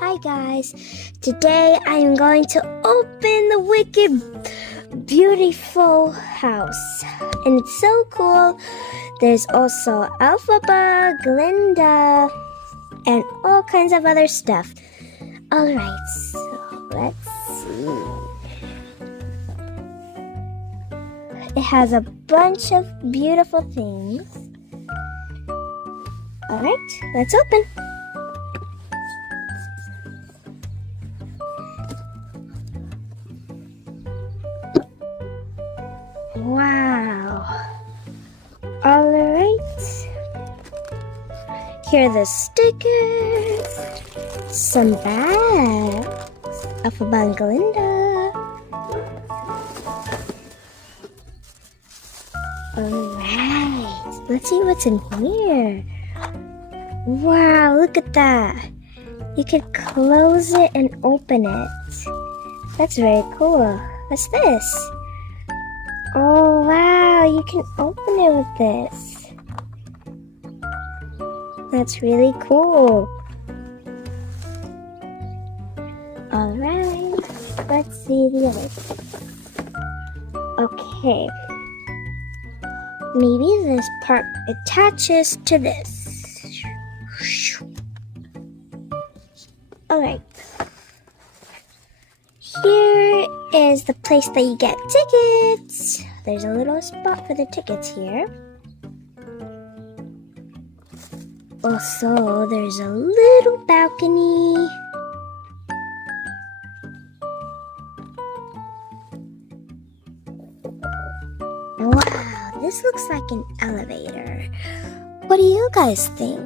Hi guys, today I am going to open the wicked beautiful house and it's so cool. There's also Alphaba, Glinda, and all kinds of other stuff. Alright, so let's see. It has a bunch of beautiful things. Alright, let's open. Wow. Alright. Here are the stickers. Some bags. Alphaba and Glinda. Alright. Let's see what's in here. Wow, look at that. You can close it and open it. That's very cool. What's this? Oh wow, you can open it with this. That's really cool. Alright, let's see the other thing. Okay. Maybe this part attaches to this. Alright. Here is the place that you get tickets. There's a little spot for the tickets here. Also, there's a little balcony. Wow, this looks like an elevator. What do you guys think?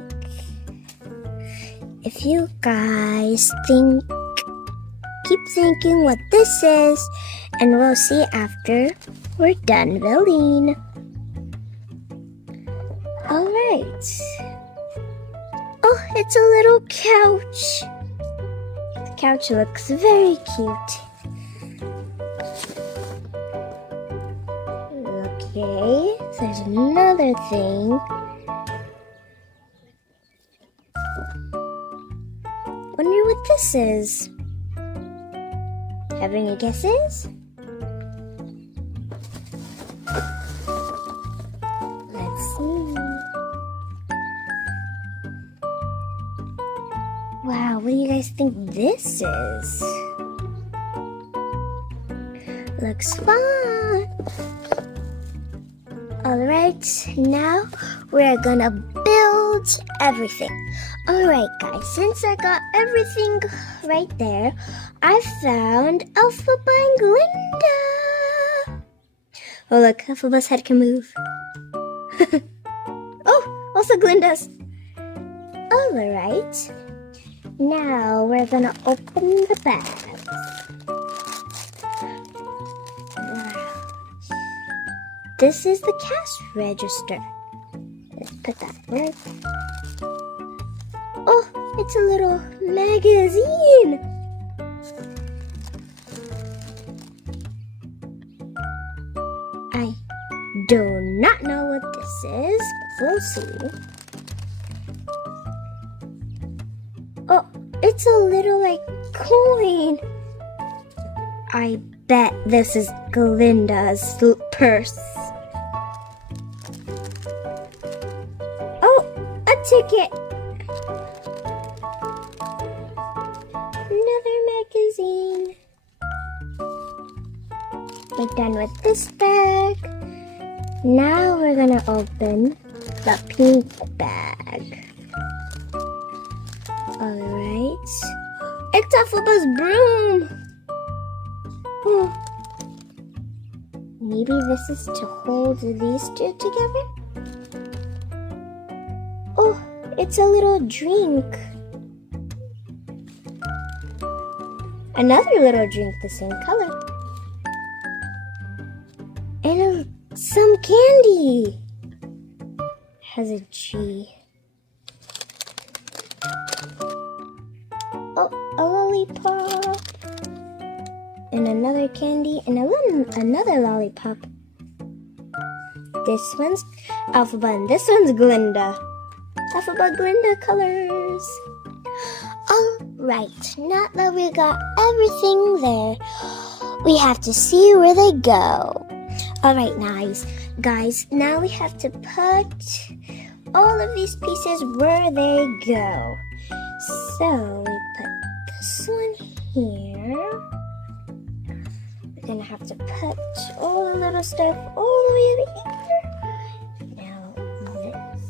If you guys think, keep thinking what this is, and we'll see after we're done building. Alright. Oh, it's a little couch. The couch looks very cute. Okay, there's another thing. Wonder what this is. Have any guesses? Let's see. Wow, what do you guys think this is? Looks fun. Alright, now we're gonna build everything. Alright guys, since I got everything right there, I found Alphaba and Glinda. Oh look, Alphaba's head can move. Oh, also Glinda's. Alright, now we're gonna open the bags. This is the cash register. Let's put that right. Oh, it's a little magazine. I do not know what this is, but we'll see. Oh, it's a little like coin. I bet this is Glinda's purse. Oh, a ticket. Another magazine. We're done with this bag. Now we're gonna open the pink bag. Alright. It's Alphaba's broom. Oh. Maybe this is to hold these two together? Oh, it's a little drink. Another little drink the same color. And some candy. Has a G. Oh, a lollipop. And another candy and another lollipop. This one's Alphaba and this one's Glinda. Alphaba Glinda colors. Oh, Right, now that we got everything there, we have to see where they go. Alright, guys, now we have to put all of these pieces where they go. So we put this one here. We're gonna have to put all the little stuff all the way over here. Now this.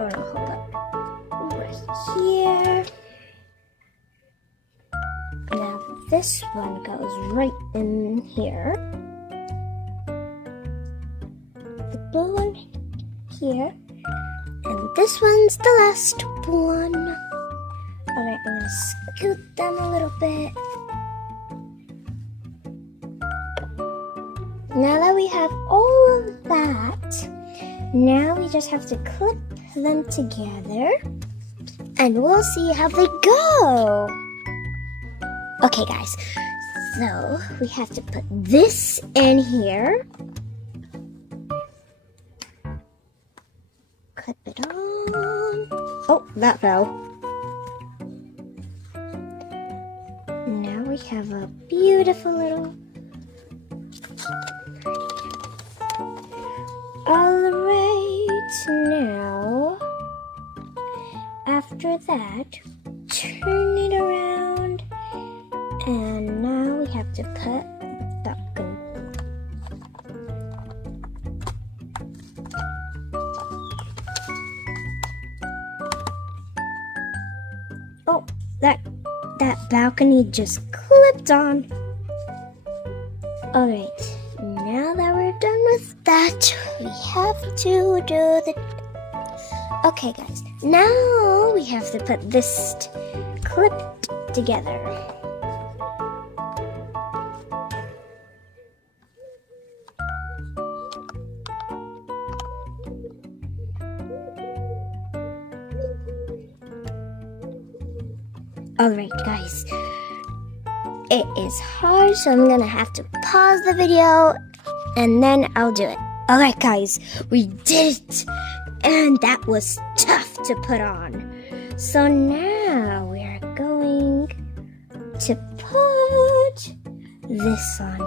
Oh no, hold up. Right here. Now this one goes right in here. The blue one here. And this one's the last one. Alright, I'm gonna scoot them a little bit. Now that we have all of that, now we just have to clip them together. And we'll see how they go. Okay, guys. So, we have to put this in here. Clip it on. Oh, that fell. Now we have a beautiful little... Alright, now, after that, turn it around, and now we have to put the balcony. Oh, that balcony just clipped on. Alright, now that we're done with that, we have to do the... Okay, guys, now we have to put this clipped together. Alright, guys. It is hard, so I'm gonna have to pause the video and then I'll do it. Alright, guys, we did it! And that was tough to put on. So now we are going to put this on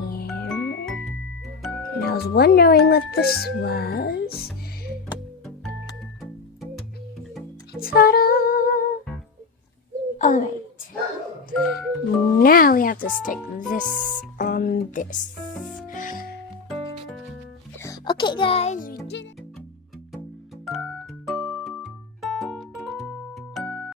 here. And I was wondering what this was. Ta-da! Alright. Now we have to stick this on this. Okay, guys, we did it.